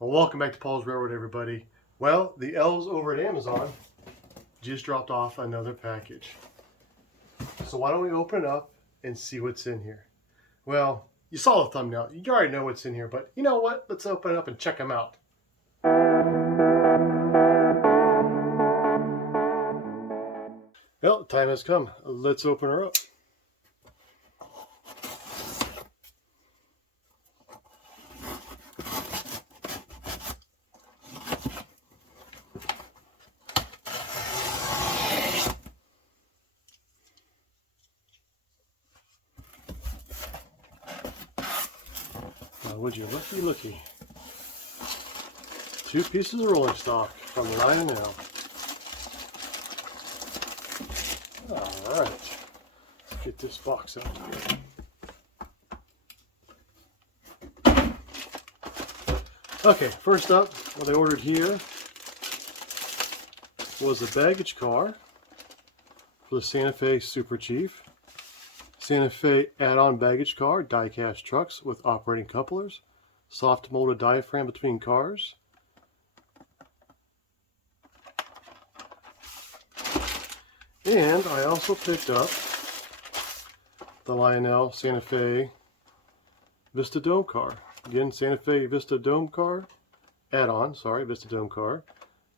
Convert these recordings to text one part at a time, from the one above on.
Well, welcome back to Paul's Railroad, everybody. Well, the elves over at Amazon just dropped off another package. So why don't we open it up and see what's in here? Well, you saw the thumbnail. You already know what's in here, but you know what? Let's open it up and check them out. Well, time has come. Let's open her up. Would you looky. 2 pieces of rolling stock from Lionel. Alright, get this box out here. Okay, first up, what I ordered here was a baggage car for the Santa Fe Super Chief. Santa Fe add-on baggage car, die-cast trucks with operating couplers, soft molded diaphragm between cars. And I also picked up the Lionel Santa Fe Vista Dome car. Again, Santa Fe Vista Dome car, add-on, Vista Dome car,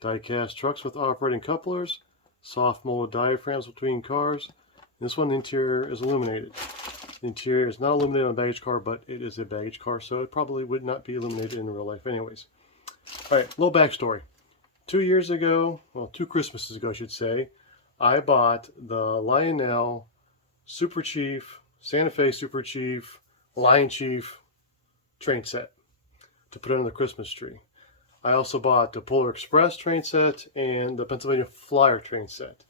die-cast trucks with operating couplers, soft molded diaphragms between cars. This one, the interior is illuminated. The interior is not illuminated on a baggage car, but it is a baggage car, so it probably would not be illuminated in real life anyways. Alright, little backstory. 2 years ago, well, 2 Christmases ago I should say, I bought the Lionel Super Chief, Santa Fe Super Chief, Lion Chief train set to put under the Christmas tree. I also bought the Polar Express train set and the Pennsylvania Flyer train set.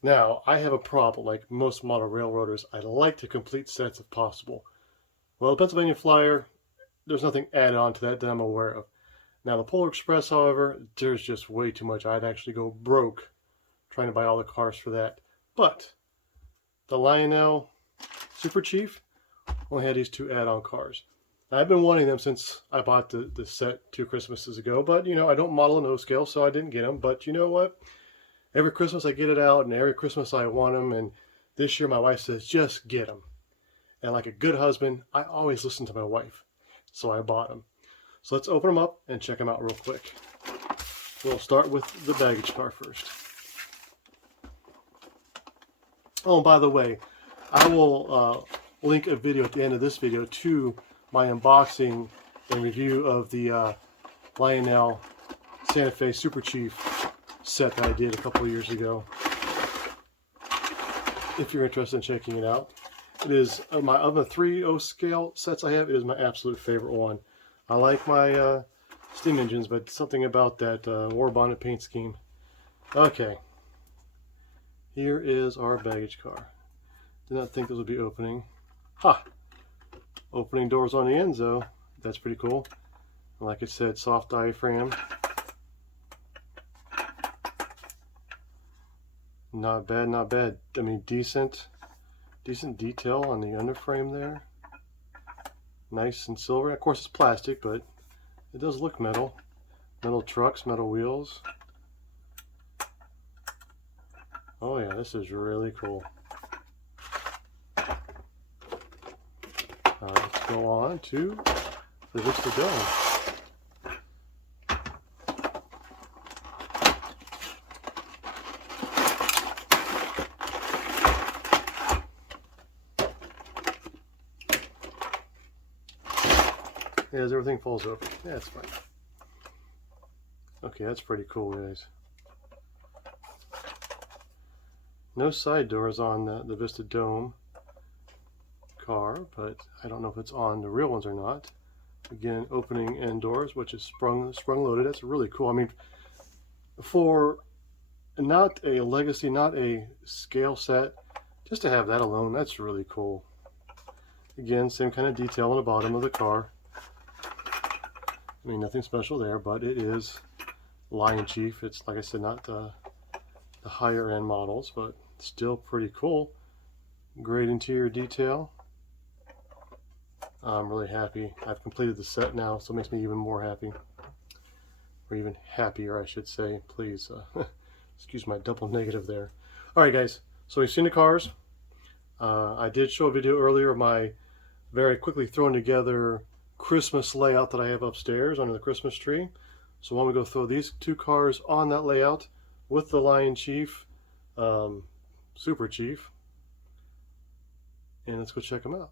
Now, I have a problem, like most model railroaders. I like to complete sets if possible. Well, the Pennsylvania Flyer, there's nothing added on to that I'm aware of. Now, the Polar Express, however, there's just way too much. I'd actually go broke trying to buy all the cars for that. But the Lionel Super Chief only had these 2 add-on cars. Now, I've been wanting them since I bought the set 2 Christmases ago, but, you know, I don't model in O-scale, so I didn't get them. But you know what? Every Christmas I get it out, and every Christmas I want them, and this year my wife says, just get them. And like a good husband, I always listen to my wife, so I bought them. So let's open them up and check them out real quick. We'll start with the baggage car first. Oh, and by the way, I will link a video at the end of this video to my unboxing and review of the Lionel Santa Fe Super Chief set that I did a couple of years ago. If you're interested in checking it out, it is of the 3 O-scale sets I have, it is my absolute favorite one. I like my steam engines, but something about that war bonnet paint scheme. Okay, here is our baggage car. Did not think this would be opening. Ha! Opening doors on the ends though. That's pretty cool. Like I said, soft diaphragm. Not bad, not bad. I mean, decent detail on the underframe there. Nice and silver. Of course, it's plastic, but it does look metal. Metal trucks, metal wheels. Oh yeah, this is really cool. Let's go on to the Vista Dome. As everything falls over. Yeah, that's fine. Okay, that's pretty cool, guys. No side doors on the Vista Dome car, but I don't know if it's on the real ones or not. Again, opening end doors, which is sprung loaded. That's really cool. I mean, for not a legacy, not a scale set, just to have that alone, that's really cool. Again, same kind of detail on the bottom of the car. I mean, nothing special there, but it is Lion Chief. It's, like I said, not the higher end models, but still pretty cool. Great interior detail. I'm really happy. I've completed the set now, so it makes me even more happy. or even happier, I should say. Please excuse my double negative there. All right, guys. So we've seen the cars. I did show a video earlier of my very quickly thrown together Christmas layout that I have upstairs under the Christmas tree. So why don't we go throw these two cars on that layout with the Lion Chief, Super Chief, and let's go check them out.